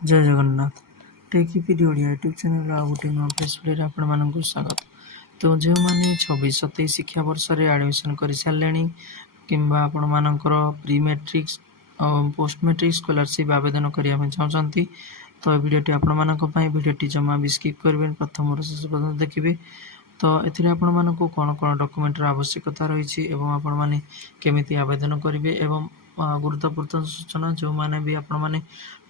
जय Jagannath टेकिपीडी Odia YouTube channel आ गोटे नुआ प्रेस भिडियो आपको स्वागत। तो जो मैंने 26-27 शिक्षा वर्ष में एडमिशन कर सारे किंबा आपण मानकर pre matrix post matric scholarship आवेदन करने चाहते तो भिडियोटी आपंटी जमा भी स्किप करेंगे प्रथम शेष पर्यटन देखिए। तो एथिरे आपण मानक कौन कौन डॉक्यूमेंटर आवश्यकता रही आपण माने केमिति आवेदन करेंगे एवं गुरुत्वपूर्ण सूचना जो माने भी आपण माने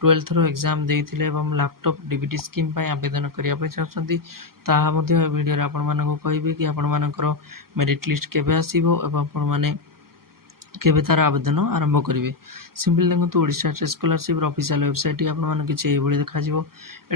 12th रो एग्जाम देइथिले एवं लैपटॉप डीबीटी स्कीम पाई आवेदन करिया पय चाहछंती ताहा मध्ये वीडियो रे आपण मानक कहबे कि आपण मानकर मेरिट लिस्ट केबे आसीबो एवं आपण माने केबे तार आवेदन आरंभ करेंगे। सिंपल देखो Odisha state scholarship official website आपण किसी देखा ये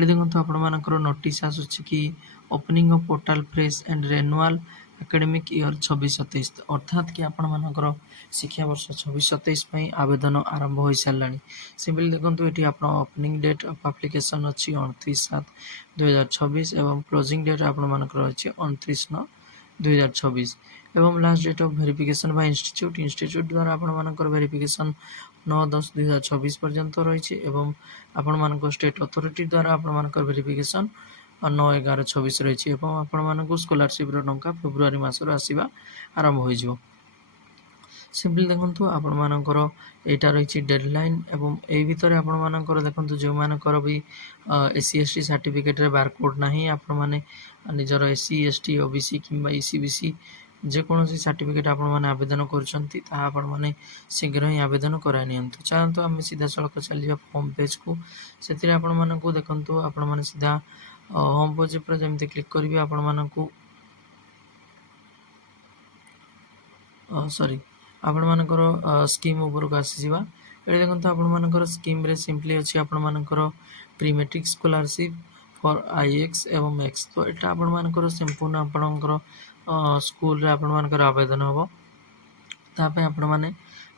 देखो आपर नोटिस आसूँ कि opening of portal fresh and renewal academic year 26-27 अर्थात कि आपण मानकर शिक्षा वर्ष 26-27 आवेदन आरंभ हो सारा। सिंपल देखो ये आप ओपनिंग डेट ऑफ एप्लिकेशन अच्छी 29/7/2026 एवं क्लोजिंग डेट आपर अच्छी 29/9/2026 एवं last date of verification by institute द्वारा आपण वेरिफिकेशन 9/10/2026 पर्यंत रही एवं आपण मान स्टेट अथॉरिटी द्वारा आपण वेरिफिकेशन 9/11/26 रही एवं आपण स्कॉलरशिप टंका फेब्रुआरी मासर आसवा आरंभ हो। सिंपल देखो आपण मानकर एटा रही डेडलाइन एवं ए भितर आपण मानकर देखो जो मानकर भी SC ST सर्टिफिकेट रे बारकोड नाही आपण माने निजर SC ST OBC किंबा ECBC जेकोसी सर्टिफिकेट आपण माने आवेदन करछंती ता आपण माने शीघ्र ही आवेदन करा नियंतु। चाहतो आम सीधा सड़क चलिए होम पेज को से आपण मानक देखो आपण माने सीधा होम पेज पर जमती क्लिक करेंगे आपण मानक सॉरी आपण मानकर स्कीम ऊपर को आसीजिबा ये देखो आपण मानकर स्कीम रे सिंपली अछि आपण मानकर pre matric scholarship for IX एवं एक्स तो एटा आपण मानकर संपूर्ण आपणकर स्कूल रे आपण मानकर आवेदन होबो तापे आपण माने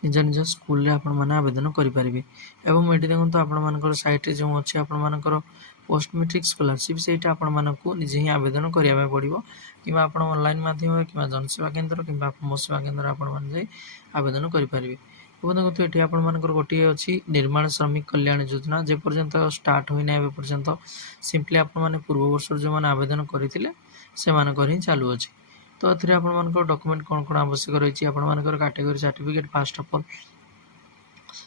निज निज स्कूल रे आपण माने आवेदन करि परिबे एवं एटी देखो आपण मानकर साइट रे जो अछि आपण मानकर पोस्ट मैट्रिक स्कॉलरशिप सेटा आपण मानकू निजे ही आवेदन करिया पड़िबो किबा आपण ऑनलाइन माध्यम किबा जनसेवा केंद्र किबा मोम सेवा केंद्र आपण माने जाई आवेदन करि परिबे। देखो ये आपण मानकर गोटे अच्छी निर्माण श्रमिक कल्याण योजना जे पर्यंत स्टार्ट होना ए पर्यंत सिंपली आपण माने पूर्व वर्ष जो माने आवेदन करथिले से मानकर ही चालू अछि। तो एथिरे आपण मानकर डॉक्यूमेंट कोन कोन आवश्यक रही आपण मानकर category certificate first of all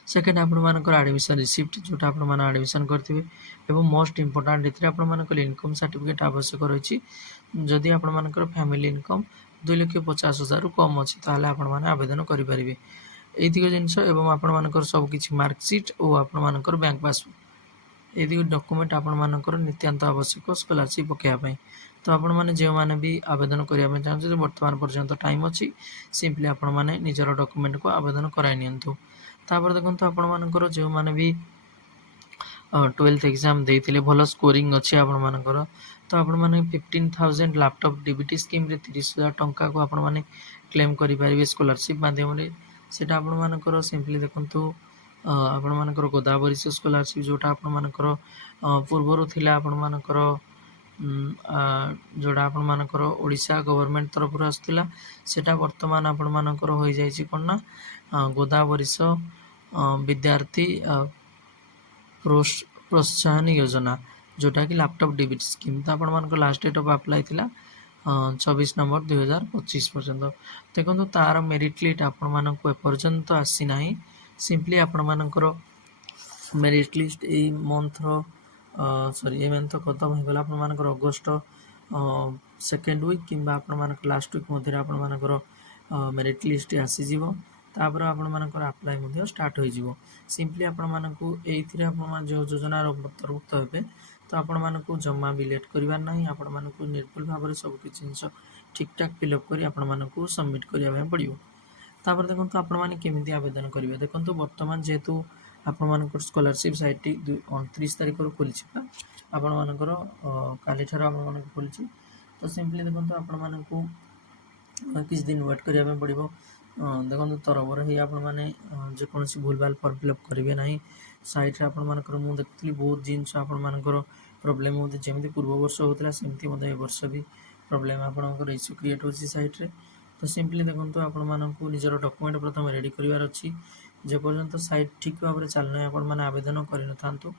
second आपण मानकर एडमिशन रिसिप्ट जोटा आपण माने एडमिशन करथिबे एवं मोस्ट इंपोर्टेंट एथिरे आपण मानकर इनकम सर्टिफिकेट आवश्यक रही जदि आपण मानकर फैमिली इनकम 2,50,000 रु कम अछि ताले आपण माने आवेदन करि परिबे एतिक जिनस एवं आपण मानकर सब किछि मार्कशीट और आपण मानकर बैंक पासबुक एतिक डॉक्यूमेंट आपण मानकर नित्यांत आवश्यक स्कॉलरशिप पकेया तो आपण माने जे माने भी आवेदन करिया चाहते वर्तमान पर्यंत टाइम अच्छी सिंपली आपण माने निजर डॉक्यूमेंट को आवेदन कराई नियंतु। तापर देखंतु आपण मानकर जे माने भी 12th एग्जाम देइथिले भलो स्कोरिंग अच्छी आपण मानकर तो आपण माने 15,000 लैपटॉप डीबीटी स्कीम रे 30,000 टंका को आपण माने क्लेम करि परिबे स्कॉलरशिप माध्यम रे सेटा आपण मानकर सिंपली देखंतु आपण मानकर गोदावरी स्कॉलरशिप जोटा आपण मानकर पूर्वरु थिला आपण मानकर जोड़ा आपण मानकर ओडिशा गवर्नमेंट तरफ आसला सेटा वर्तमान आपण मानकर हो जाइछि कोन ना गोदावरी विद्यार्थी प्रोत्साहन योजना जोटा कि लैपटॉप डीबीटी स्कीम तो आपण मानकर लास्ट डेट ऑफ अप्लाई थिला 24 नवंबर 2025 पर्यंत देखो तार मेरिट लिस्ट आपण मानक एपर्यंत आसी नाही सिंपली आपण मानकर merit list a month sorry a month खत्म हो गला आपण मानकर अगस्त सेकेंड वीक किंबा आपण मानकर लास्ट वीक मध्य आपण मानकर मेरिट लिस्ट आसी जीवो तापर आपण मानकर अप्लाई मध्य स्टार्ट हो जीवो सिंपली आपण मानकू एथिरे आपण मान जो योजना अंतर्भुक्त हेबे तो आपण मानकू जमा भी लेट करिवार नाही आपण मानकू निर्भुल भाव रे सब किछि जिंस ठीक ठाक फिलअप करी आपण मानकू सबमिट करिया पड़िबो। तापर देखंतु आपण माने केमिति आवेदन करिवे देखंतु वर्तमान जेतु आपण मानकर स्कॉलरशिप साइट 29 तारिख रो खोलिछि आपण मानकर काली ठार आपण मानकर खोलिछि तो सिंपली देखंतु आपण मानकू किछ दिन वेट करिया पड़िबो देखो तरबर ही आपण माने जे कोनसी भूलभाल फॉर्म फिलअप करेंगे ना साइट रे आपण मानकर मु देखथि बहुत जिनस आपण मानकर प्रॉब्लम होते जेमती पूर्व वर्ष होतला सेमती मते ए वर्ष भी प्रॉब्लम आपनकर इश्यू क्रिएट होछि साइट रे तो सिंपली देखंतु आपण मानकू निजर डॉक्यूमेंट प्रथम रेडी करिवार अछि जे पर्यंत साइट ठीक भाव रे चलना आपण माने आवेदन करि न थांतु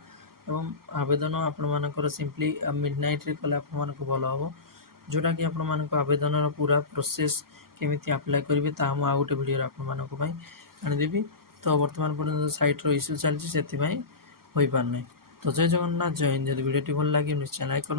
ଏବଂ ଆବେଦନ ଆପଣମାନଙ୍କର ସିମ୍ପଲି ମିଡ଼ନାଇଟ୍ରେ କଲେ ଆପଣମାନଙ୍କୁ ଭଲ ହେବ, ଯେଉଁଟାକି ଆପଣମାନଙ୍କ ଆବେଦନର ପୁରା ପ୍ରୋସେସ୍ କେମିତି ଆପ୍ଲାଏ କରିବେ ତାହା ମୁଁ ଆଉ ଗୋଟେ ଭିଡ଼ିଓରେ ଆପଣମାନଙ୍କ ପାଇଁ ଆଣିଦେବି। ତ ବର୍ତ୍ତମାନ ପର୍ଯ୍ୟନ୍ତ ସାଇଟ୍ର ଇସ୍ୟୁ ଚାଲିଛି, ସେଥିପାଇଁ ହୋଇପାରୁନାହିଁ। ତ ଜୟ ଜଗନ୍ନାଥ, ଜୟ ହିନ୍ଦ। ଯଦି ଭିଡ଼ିଓଟି ଭଲ ଲାଗେ ନିଶ୍ଚୟ ଲାଇକ୍ କରନ୍ତୁ।